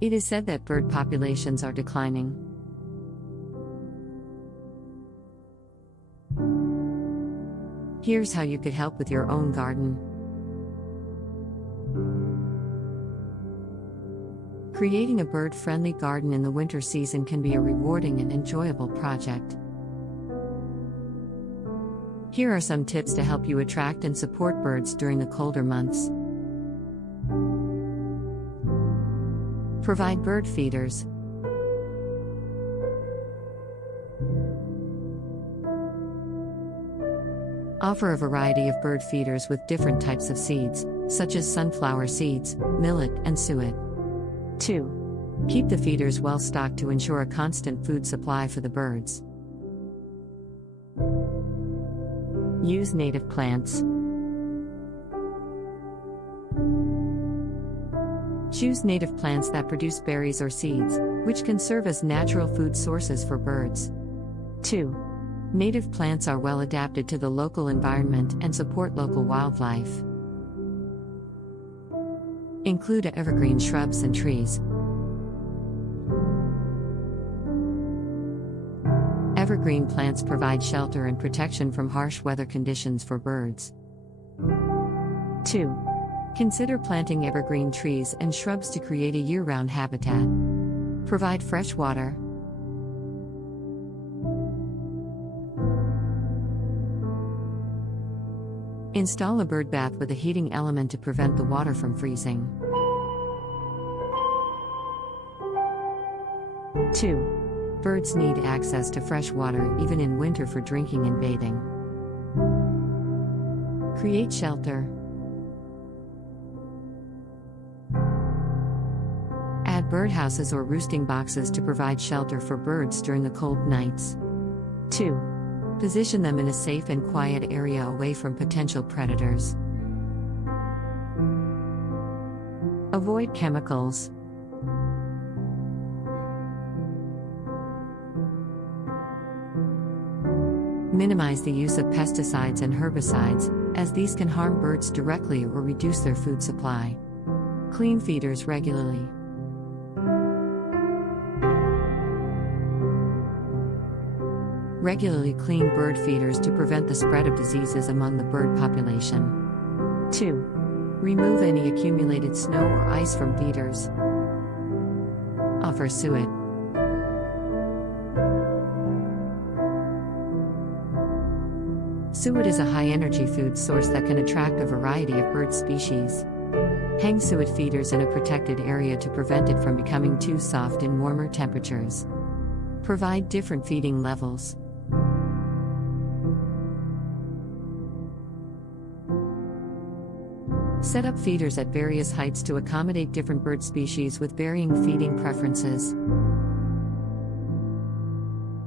It is said that bird populations are declining. Here's how you could help with your own garden. Creating a bird-friendly garden in the winter season can be a rewarding and enjoyable project. Here are some tips to help you attract and support birds during the colder months. Provide bird feeders. Offer a variety of bird feeders with different types of seeds, such as sunflower seeds, millet, and suet. 2. Keep the feeders well stocked to ensure a constant food supply for the birds. Use native plants. Choose native plants that produce berries or seeds, which can serve as natural food sources for birds. 2. Native plants are well adapted to the local environment and support local wildlife. Include evergreen shrubs and trees. Evergreen plants provide shelter and protection from harsh weather conditions for birds. 2. Consider planting evergreen trees and shrubs to create a year-round habitat. Provide fresh water. Install a bird bath with a heating element to prevent the water from freezing. 2. Birds need access to fresh water even in winter for drinking and bathing. Create shelter. Add birdhouses or roosting boxes to provide shelter for birds during the cold nights. 2. Position them in a safe and quiet area away from potential predators. Avoid chemicals. Minimize the use of pesticides and herbicides, as these can harm birds directly or reduce their food supply. Clean feeders regularly. Regularly clean bird feeders to prevent the spread of diseases among the bird population. 2. Remove any accumulated snow or ice from feeders. Offer suet. Suet is a high-energy food source that can attract a variety of bird species. Hang suet feeders in a protected area to prevent it from becoming too soft in warmer temperatures. Provide different feeding levels. Set up feeders at various heights to accommodate different bird species with varying feeding preferences.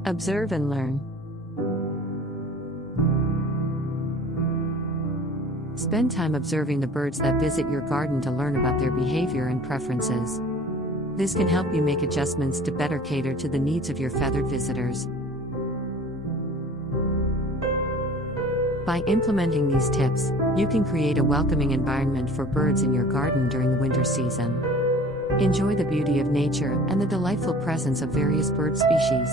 Observe and learn. Spend time observing the birds that visit your garden to learn about their behavior and preferences. This can help you make adjustments to better cater to the needs of your feathered visitors. By implementing these tips, you can create a welcoming environment for birds in your garden during the winter season. Enjoy the beauty of nature and the delightful presence of various bird species.